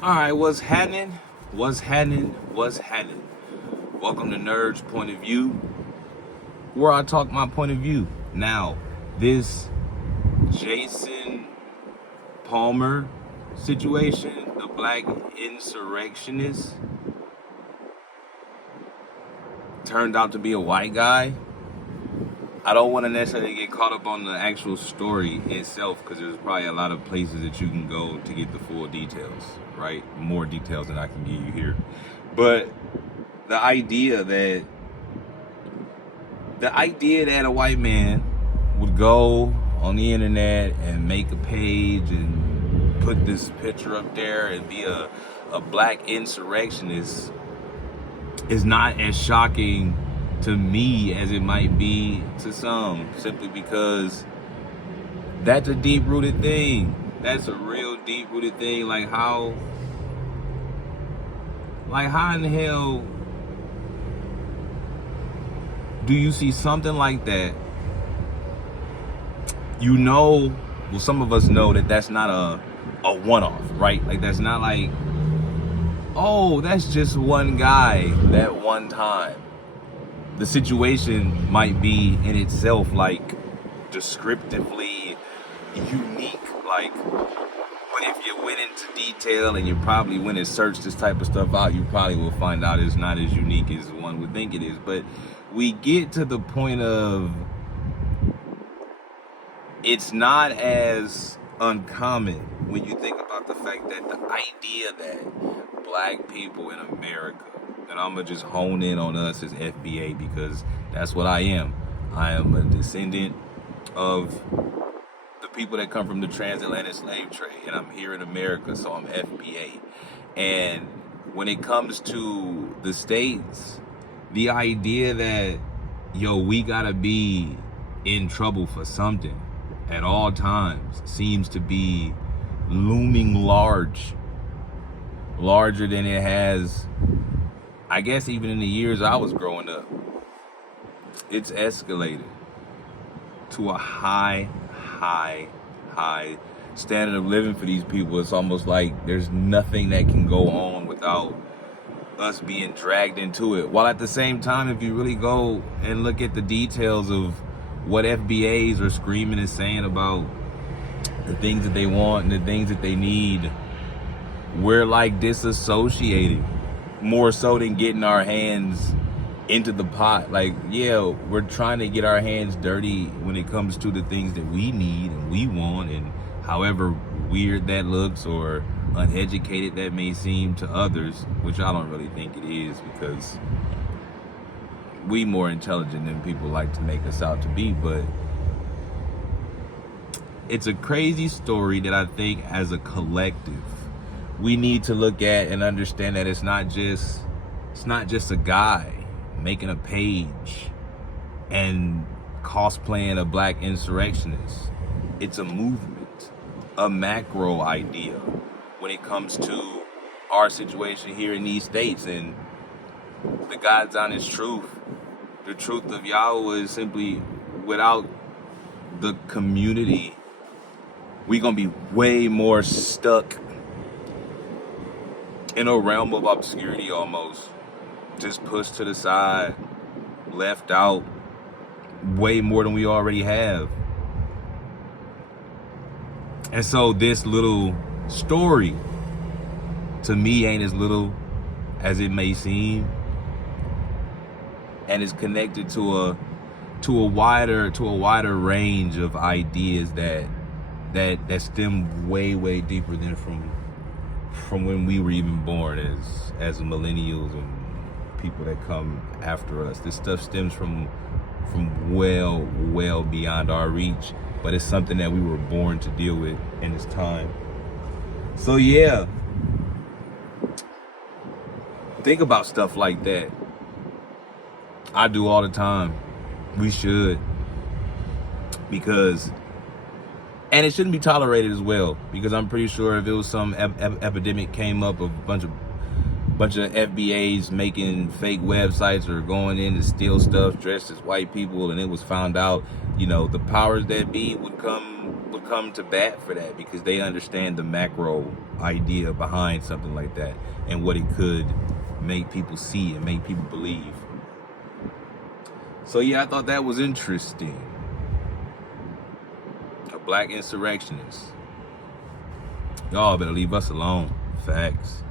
All right, what's happening? What's happening? What's happening? Welcome to Nerdz Point of View, where I talk my point of view. Now, this Jason Palmer situation, the Blk Insurrectionist, turned out to be a white guy. I don't want to necessarily get caught up on the actual story itself because there's probably a lot of places that you can go to get the full details, right? More details than I can give you here. But the idea that a white man would go on the internet and make a page and put this picture up there and be a Blk insurrectionist is not as shocking to me as it might be to some, simply because that's a deep-rooted thing. That's a real deep-rooted thing. Like how in the hell do you see something like that? Well, some of us know that that's not a one-off, right? Like that's not like, oh, that's just one guy that one time. The situation might be in itself like descriptively unique, like, but if you went into detail and you probably went and searched this type of stuff out, you probably will find out it's not as unique as one would think it is. But we get to the point of it's not as uncommon when you think about the fact that the idea that black people in America, and I'm gonna just hone in on us as FBA because that's what I am. I am a descendant of the people that come from the transatlantic slave trade, and I'm here in America, so I'm FBA. And when it comes to the States, the idea that, we gotta be in trouble for something at all times seems to be looming larger than it has, I guess, even in the years I was growing up. It's escalated to a high standard of living for these people. It's almost like there's nothing that can go on without us being dragged into it. While at the same time, if you really go and look at the details of what FBAs are screaming and saying about the things that they want and the things that they need, we're like disassociating more so than getting our hands into the pot. Like, yeah, we're trying to get our hands dirty when it comes to the things that we need and we want, and however weird that looks or uneducated that may seem to others, which I don't really think it is, because we more intelligent than people like to make us out to be. But it's a crazy story that I think as a collective we need to look at and understand that it's not just a guy making a page and cosplaying a Blk insurrectionist. It's a movement, a macro idea when it comes to our situation here in these states. And the God's honest truth, the truth of Yahweh is simply, without the community, we're gonna be way more stuck in a realm of obscurity, almost just pushed to the side, left out way more than we already have. And so this little story to me ain't as little as it may seem, and is connected to a wider range of ideas that stem way deeper than from when we were even born as millennials and people that come after us. This stuff stems from well beyond our reach, but it's something that we were born to deal with in this time. So yeah, think about stuff like that. I do all the time. We should, because, and it shouldn't be tolerated as well, because I'm pretty sure if it was some epidemic came up of a bunch of FBAs making fake websites or going in to steal stuff dressed as white people, and it was found out, you know, the powers that be would come to bat for that, because they understand the macro idea behind something like that and what it could make people see and make people believe. So yeah, I thought that was interesting. A black insurrectionist. Y'all better leave us alone. Facts.